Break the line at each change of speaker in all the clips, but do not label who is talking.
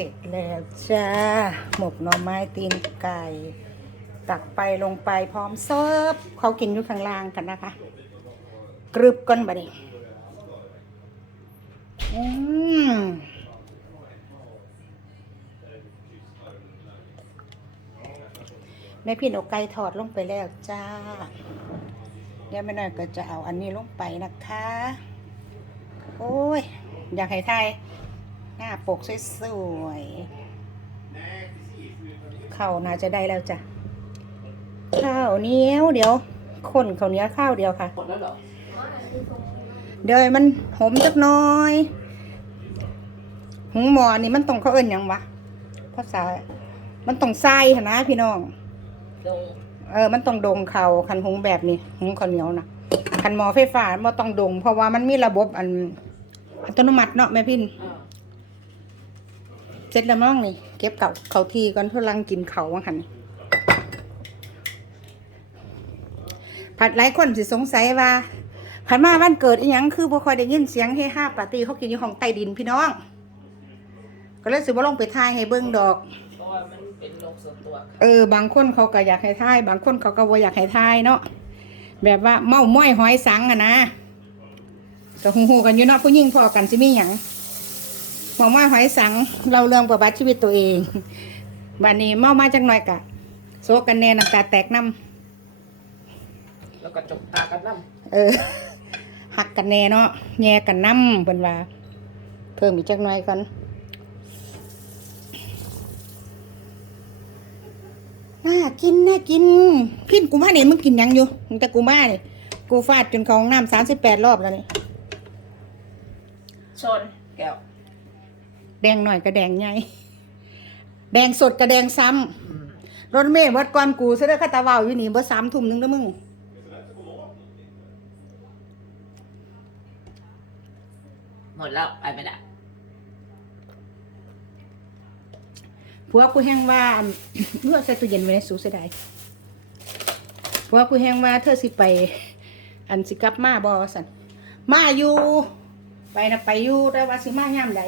ร็จแล้วจ้า หมกหน่อไม้ตีนไก่ ตักไปลงไปพร้อมเสิร์ฟเขากินอยู่ข้างล่างกันนะคะ กรึบก้นบะดิอืมแม่พี่นเอาไก่ทอดลงไปแล้วจ้า เดี๋ยวแม่น้อยก็จะเอาอันนี้ลงไปนะคะ โอ้ย อยากให้ไทย หน้าปกสวยๆข้าวน่าจะได้แล้วจ้ะข้าวเหนียวเดี๋ยวคนข้าวเหนียวข้าวเดียวค่ะ
หมดแล้วเหรอ
เดี๋ยวให้มันหอมจักหน้อยหุงหมอนี่มันต้องเขาเอิ้นหยังวะภาษา มันต้องใส่หนนะพี่น้อง
ลง
เออ มันต้องดงเขาคันหุงแบบนี้หุงข้าวเหนียวนะคันหมอไฟฟ้ามันต้องดง เพราะว่ามันมีระบบอันอัตโนมัติเนาะแม่พิน
อ่า
เสร็จแล้วมั้งนี่ เก็บเก่าเขาทีก่อนทุลังกินเขาว่าหันผัดหลายคนสิสงสัยว่าผัดมาวันเกิดอีหยังคือบ่คอยได้ยินเสียงเฮฮาปาร์ตี้เขากินอยู่ห้องใต้ดินพี่น้อง ก็เลยสิบ่ลงไปทายให้เบิ่งดอก
เพราะว่ามันเป็นโรคส่วนตัว
เออบางคนเขาก็อยากให้ทาย บางคนเขาก็บ่อยากให้ทายเนาะแบบว่าเมาม้อยหอยสังอะนะก็ฮู้ๆกันอยู่เนาะผู้หญิงพอกันสิมีหยัง เมาม้อยหอยสังเราเรื่องประวัติชีวิตตัวเองบัดนี้เมามาจังหน่อยกะโซกันแน่น้ำตาแตกน้
แล้วก็จกตากันน้ำ
เออหักกันแน่เนาะแย่กันน้ำเพิ่นว่า เพิ่มอีกจักหน่อยก่อนน่ากินน่ากินพินกูมาเนี่ยมึงกินหยังอยู่มึงแต่กูมาเนี่ยกูฟาดจนเขาห้องน้ำสามสิบแปดรอบแล้วนี่ำ
ชนแก้ว
แดงหน่อยก็แดงใหญ่แดงสดก็แดงซ้
อืมำ
รถเมย์วัดก่อนกูเสด็จคาตาเวาวอยู่นี่เบ่สามทุ่มหนึงแล้วมึง
หมดแล้ว ไปไม่ได้
ผัวกูแห้งว่าอันเมื่อใส่ตู้เย็นไว้ในสูเสียดายผัวกูแห้งว่าเธอสิไป อันสิกลับมาบ่สันมาอยู่ ไปนะไปอยู่แต่ว่าสิมายามใด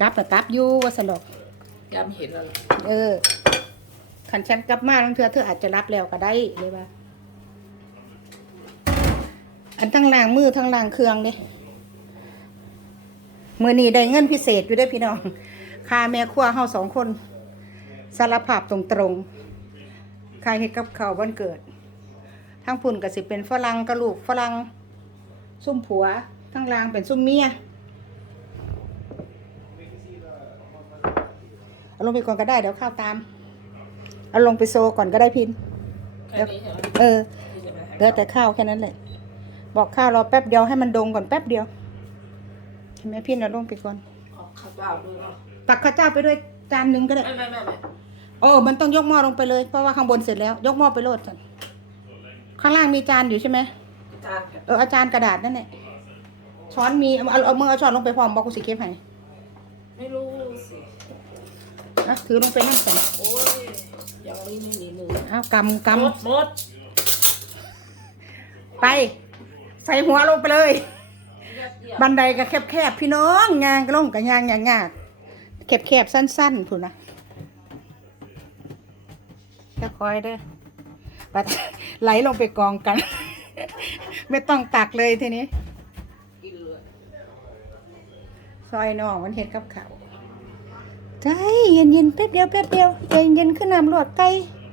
กลับนะกลับอยู่ว่าสันดอก
ยามเห็นแล้วเหรอ
เออขันฉันกลับมาทั้งเธอเธออาจจะรับแล้วก็ได้เลยว่าอันทั้งล่างมือทั้งล่างเครื่องเนี่ยมือนี้ได้เงินพิเศษอยู่ได้อพี่น้องค่าแม่ครัวเฮาสองคนสารภาพตรงตรงๆค่าเฮ็ดกับข้าววันเกิด ทั้งพุ่นก็สิเป็นฝรั่งกระลูกฝรั่งซุ่มผัว ทั้งล่างเป็นซุ่มเมีย เอาลงไปก่อนก็ได้เดี๋ยวข้าวตาม เอาลงไปโซก่อนก็ได้พิน
แค่นี้ใช่ไหม
เออ
ที่จะไปให้
เหลือแต่ข้าวแค่นั้นแหละ บอกข้าวรอแป๊บเดียวให้มันดงก่อนแป๊บเดียวใช่ไหมพี่เอาลงไปก่อน
เอาข้าวเจ้าด้วยเนาะ
ตักข้าวเจ้าไปด้วยจานหนึ่งก็ได้
ไม่ไม่ไม่ไม่
โอ้มันต้องยกหม้อลงไปเลย เพราะว่าข้างบนเสร็จแล้ว ยกหม้อไปโลดก่อนข้างล่างมีจานอยู่ใช่ไหม
จานแค่
เออเอาจารย์กระดาษนั่นแหละช้อนมีเอาเอาเอามือเอาช้อนลงไปพร้อมบอกกูสิเก็บให้
ไม่รู้สิ
อะถือลงไปนั่งก่อน
โอ้ยยังไม่ไม่มีมือ
เอากำก
หมดหมดำ
ไป ใส่หัวลงไปเลย
เยี่ยมเยี่ยม
บันไดก็แคบๆพี่น้องยางก็ลงกับยางยางยากแคบๆสั้นๆถูนนะจะคอยเด้อปัดไหลลงไปกองกัน ไม่ต้องตักเลยทีนี้
กินเลย
ซอยน้องมันเห็ดกับเขาว ใจเย็นๆแป๊บเดียวแป๊บเดียวใจเย็นขึ้นน้ำรวดไป